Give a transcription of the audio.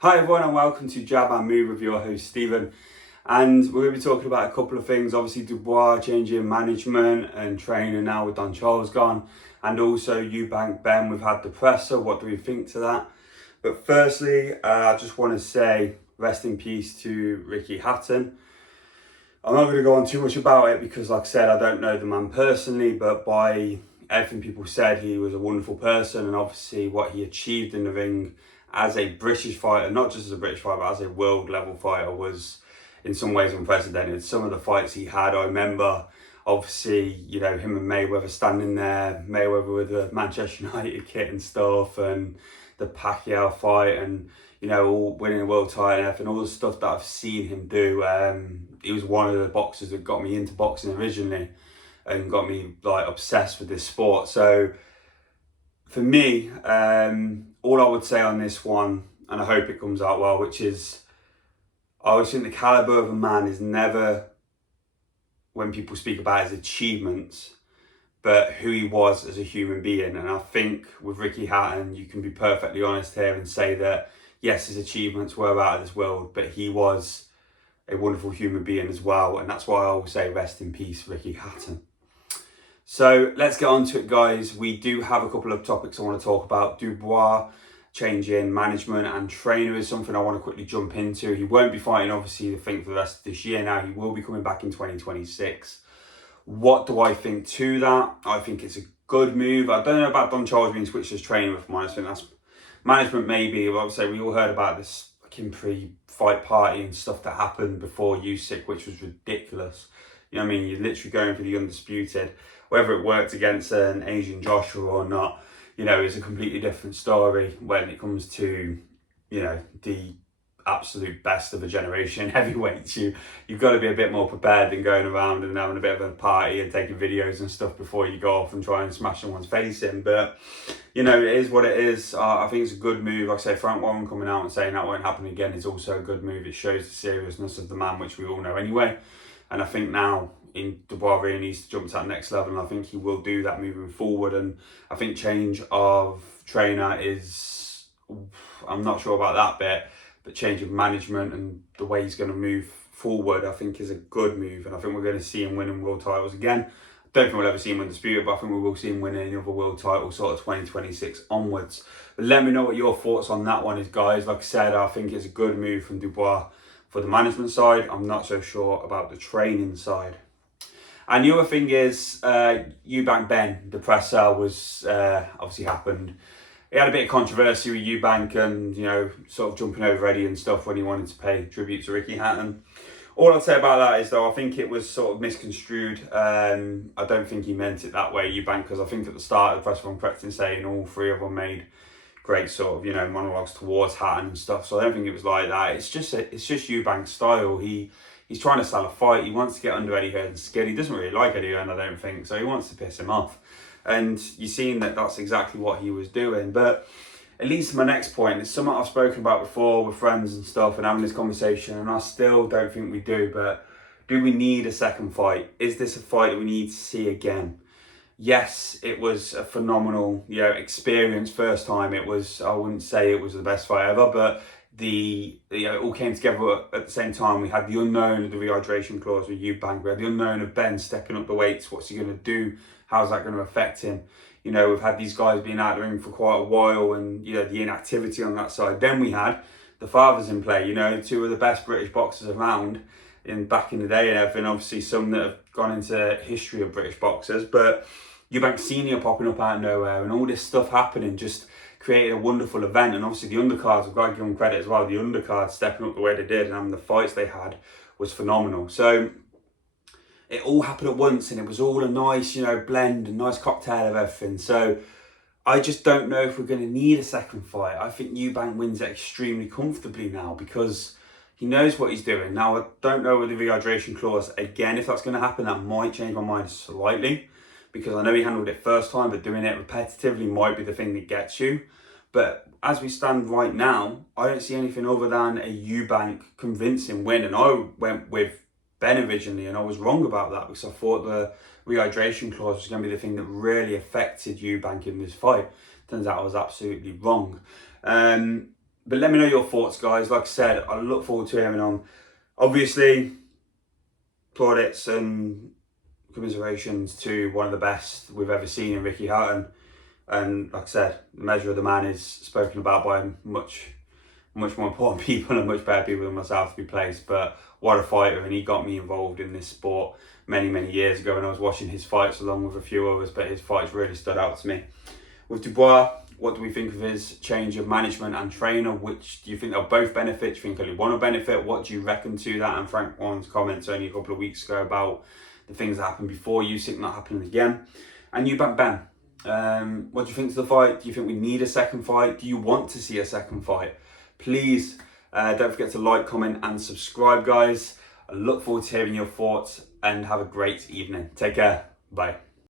Hi everyone and welcome to Jab and Move with your host Stephen, and we're going to be talking about a couple of things. Obviously Dubois changing management and trainer now with Don Charles gone, and also Eubank Benn, we've had the presser. What do we think to that? But firstly, I just want to say rest in peace to Ricky Hatton. I'm not going to go on too much about it because, like I said, I don't know the man personally, but by everything people said, he was a wonderful person, and obviously what he achieved in the ring as a British fighter, not just as a British fighter, but as a world level fighter, was in some ways unprecedented. Some of the fights he had, I remember, obviously, him and Mayweather standing there, Mayweather with the Manchester United kit and stuff, and the Pacquiao fight, and all winning a world title and all the stuff that I've seen him do. He was one of the boxers that got me into boxing originally and got me obsessed with this sport. So for me, all I would say on this one, and I hope it comes out well, which is I always think the caliber of a man is never when people speak about his achievements, but who he was as a human being. And I think with Ricky Hatton, you can be perfectly honest here and say that yes, his achievements were out of this world, but he was a wonderful human being as well. And that's why I always say rest in peace, Ricky Hatton. So let's get on to it, guys. We do have a couple of topics I want to talk about. Dubois changing management and trainer is something I want to quickly jump into. He won't be fighting, obviously, I think, for the rest of this year now. He will be coming back in 2026. What do I think to that? I think it's a good move. I don't know about Don Charles being switched as trainer, with mine. I think that's management, maybe. But I would say we all heard about this fucking pre-fight party and stuff that happened before Usyk, which was ridiculous. You know what I mean? You're literally going for the undisputed. Whether it worked against an Asian Joshua or not, it's a completely different story when it comes to, the absolute best of a generation heavyweights. You've got to be a bit more prepared than going around and having a bit of a party and taking videos and stuff before you go off and try and smash someone's face in. But it is what it is. I think it's a good move. Like I say, Frank Warren coming out and saying that won't happen again is also a good move. It shows the seriousness of the man, which we all know anyway. And I think now Dubois really needs to jump to that next level, and I think he will do that moving forward. And I think change of trainer is, I'm not sure about that bit, but change of management and the way he's going to move forward, I think is a good move. And I think we're going to see him winning world titles again. I don't think we'll ever see him undisputed, but I think we will see him winning another world title sort of 2026 onwards. But let me know what your thoughts on that one is, guys. Like I said, I think it's a good move from Dubois for the management side. I'm not so sure about the training side. And the other thing is, Eubank Benn, the presser, was obviously happened. He had a bit of controversy with Eubank and, sort of jumping over Eddie and stuff when he wanted to pay tribute to Ricky Hatton. All I'll say about that is, though, I think it was sort of misconstrued. I don't think he meant it that way, Eubank, because I think at the start of the press conference in saying all three of them made great sort of, monologues towards Hatton and stuff. So I don't think it was like that. It's just Eubank's style. He's trying to sell a fight. He wants to get under Eddie Hearn's skin. He doesn't really like Eddie Hearn, I don't think. So he wants to piss him off. And you've seen that that's exactly what he was doing. But it leads to my next point. It's something I've spoken about before with friends and stuff and having this conversation. And I still don't think we do. But do we need a second fight? Is this a fight that we need to see again? Yes, it was a phenomenal, experience first time. It was, I wouldn't say it was the best fight ever, but it all came together at the same time. We had the unknown of the rehydration clause with Eubank. We had the unknown of Ben stepping up the weights. What's he going to do? How's that going to affect him? We've had these guys being out of the ring for quite a while, and the inactivity on that side. Then we had the fathers in play. Two of the best British boxers around back in the day and everything. Obviously, some that have gone into history of British boxers, but Eubank Senior popping up out of nowhere and all this stuff happening just created a wonderful event. And obviously the undercards, I've got to give them credit as well. The undercards stepping up the way they did and having the fights they had was phenomenal. So it all happened at once and it was all a nice, blend and nice cocktail of everything. So I just don't know if we're going to need a second fight. I think Eubank wins it extremely comfortably now because he knows what he's doing. Now, I don't know with the rehydration clause, again, if that's going to happen, that might change my mind slightly, because I know he handled it first time, but doing it repetitively might be the thing that gets you. But as we stand right now, I don't see anything other than a Eubank convincing win. And I went with Benn originally, and I was wrong about that because I thought the rehydration clause was going to be the thing that really affected Eubank in this fight. Turns out I was absolutely wrong. But let me know your thoughts, guys. Like I said, I look forward to hearing them. Obviously, plaudits and commiserations to one of the best we've ever seen in Ricky Hatton. And like I said, the measure of the man is spoken about by much more important people and much better people than myself to be placed. But what a fighter, and he got me involved in this sport many years ago when I was watching his fights along with a few others, but his fights really stood out to me. With Dubois, what do we think of his change of management and trainer? Which do you think they'll both benefit? Do you think only one will benefit? What do you reckon to that? And Frank Warren's comments only a couple of weeks ago about the things that happened before, you think not happening again. And Eubank Benn, what do you think to the fight? Do you think we need a second fight? Do you want to see a second fight? Please don't forget to like, comment and subscribe, guys. I look forward to hearing your thoughts and have a great evening. Take care. Bye.